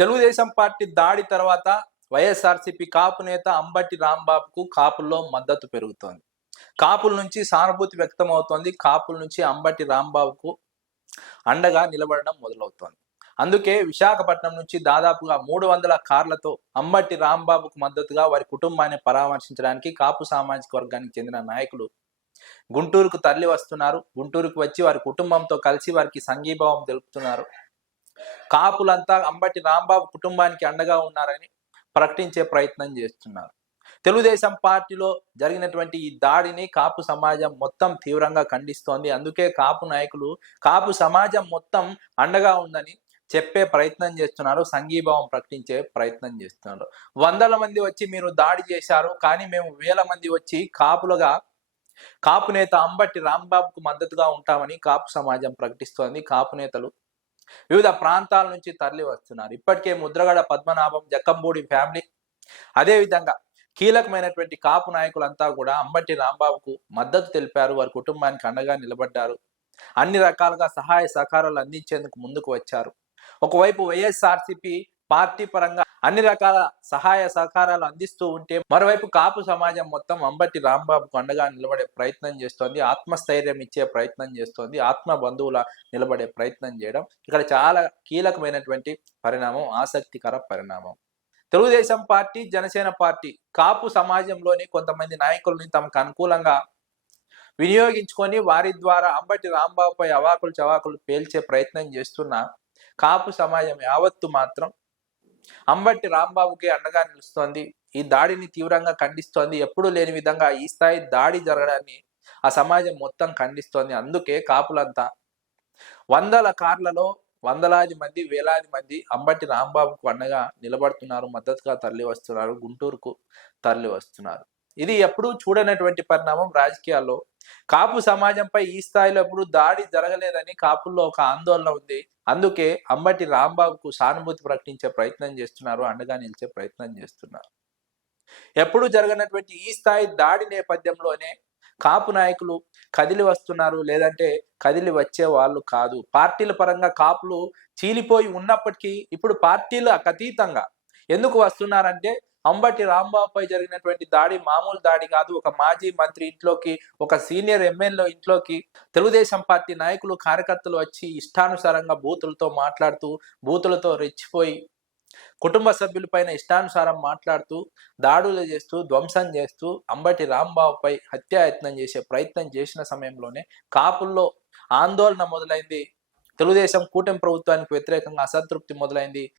Telugu Desam party దాడి తర్వాత వైఎస్ఆర్సీపీ కాపు నేత అంబటి రాంబాబుకు కాపుల్లో మద్దతు పెరుగుతోంది. కాపుల నుంచి సానుభూతి వ్యక్తమవుతోంది. కాపుల నుంచి అంబటి రాంబాబుకు అండగా నిలబడడం మొదలవుతోంది. అందుకే విశాఖపట్నం నుంచి దాదాపుగా 300 కార్లతో అంబటి రాంబాబుకు మద్దతుగా వారి కుటుంబాన్ని పరామర్శించడానికి కాపు సామాజిక వర్గానికి చెందిన నాయకులు గుంటూరుకు తరలి వస్తున్నారు. గుంటూరుకు వచ్చి వారి కుటుంబంతో కలిసి వారికి సంఘీభావం తెలుపుతున్నారు. కాపులంతా అంబటి రాంబాబు కుటుంబానికి అండగా ఉన్నారని ప్రకటించే ప్రయత్నం చేస్తున్నారు. తెలుగుదేశం పార్టీలో జరిగినటువంటి ఈ దాడిని కాపు సమాజం మొత్తం తీవ్రంగా ఖండిస్తోంది. అందుకే కాపు నాయకులు కాపు సమాజం మొత్తం అండగా ఉందని చెప్పే ప్రయత్నం చేస్తున్నారు. సంఘీభావం ప్రకటించే ప్రయత్నం చేస్తున్నారు. వందల మంది వచ్చి మీరు దాడి చేశారు, కానీ మేము వేల మంది వచ్చి కాపు నేత అంబటి రాంబాబుకు మద్దతుగా ఉంటామని కాపు సమాజం ప్రకటిస్తోంది. కాపు నేతలు వివిధ ప్రాంతాల నుంచి తరలి వస్తున్నారు. ఇప్పటికే ముద్రగడ పద్మనాభం, జక్కంబూడి ఫ్యామిలీ, అదేవిధంగా కీలకమైనటువంటి కాపు నాయకులంతా కూడా అంబటి రాంబాబుకు మద్దతు తెలిపారు. వారి కుటుంబానికి అండగా నిలబడ్డారు. అన్ని రకాలుగా సహాయ సహకారాలు అందించేందుకు ముందుకు వచ్చారు. ఒకవైపు వైఎస్ఆర్సీపీ పార్టీ పరంగా అన్ని రకాల సహాయ సహకారాలు అందిస్తూ ఉంటే, మరోవైపు కాపు సమాజం మొత్తం అంబటి రాంబాబుకు అండగా నిలబడే ప్రయత్నం చేస్తోంది. ఆత్మస్థైర్యం ఇచ్చే ప్రయత్నం చేస్తోంది. ఆత్మ బంధువుల నిలబడే ప్రయత్నం చేయడం ఇక్కడ చాలా కీలకమైనటువంటి పరిణామం, ఆసక్తికర పరిణామం. తెలుగుదేశం పార్టీ, జనసేన పార్టీ కాపు సమాజంలోని కొంతమంది నాయకుల్ని తమకు అనుకూలంగా వినియోగించుకొని వారి ద్వారా అంబటి రాంబాబుపై అవాకులు చవాకులు పేల్చే ప్రయత్నం చేస్తున్న కాపు సమాజం యావత్తు మాత్రం అంబటి రాంబాబుకి అండగా నిలుస్తోంది. ఈ దాడిని తీవ్రంగా ఖండిస్తోంది. ఎప్పుడూ లేని విధంగా ఈ స్థాయి దాడి జరగడాన్ని ఆ సమాజం మొత్తం ఖండిస్తోంది. అందుకే కాపులంతా వందల కార్లలో వందలాది మంది, వేలాది మంది అంబటి రాంబాబుకు అండగా నిలబడుతున్నారు. మద్దతుగా తరలి వస్తున్నారు. గుంటూరుకు తరలి వస్తున్నారు. ఇది ఎప్పుడూ చూడనటువంటి పరిణామం రాజకీయాల్లో. కాపు సమాజంపై ఈ స్థాయిలో ఎప్పుడు దాడి జరగలేదని కాపుల్లో ఒక ఆందోళన ఉంది. అందుకే అంబటి రాంబాబుకు సానుభూతి ప్రకటించే ప్రయత్నం చేస్తున్నారు. అండగా నిలిచే ప్రయత్నం చేస్తున్నారు. ఎప్పుడు జరగనటువంటి ఈ స్థాయి దాడి నేపథ్యంలోనే కాపు నాయకులు కదిలి వస్తున్నారు. లేదంటే కదిలి వచ్చే వాళ్ళు కాదు. పార్టీల పరంగా కాపులు చీలిపోయి ఉన్నప్పటికీ ఇప్పుడు పార్టీలకు అతీతంగా ఎందుకు వస్తున్నారంటే, అంబటి రాంబాబుపై జరిగినటువంటి దాడి మామూలు దాడి కాదు. ఒక మాజీ మంత్రి ఇంట్లోకి, ఒక సీనియర్ ఎమ్మెల్యే ఇంట్లోకి తెలుగుదేశం పార్టీ నాయకులు, కార్యకర్తలు వచ్చి ఇష్టానుసారంగా బూతులతో మాట్లాడుతూ, బూతులతో రెచ్చిపోయి కుటుంబ సభ్యులపైన ఇష్టానుసారం మాట్లాడుతూ, దాడులు చేస్తూ, ధ్వంసం చేస్తూ అంబటి రాంబాబుపై హత్యాయత్నం చేసే ప్రయత్నం చేసిన సమయంలోనే కాపుల్లో ఆందోళన మొదలైంది. తెలుగుదేశం కూటమి ప్రభుత్వానికి వ్యతిరేకంగా అసంతృప్తి మొదలైంది.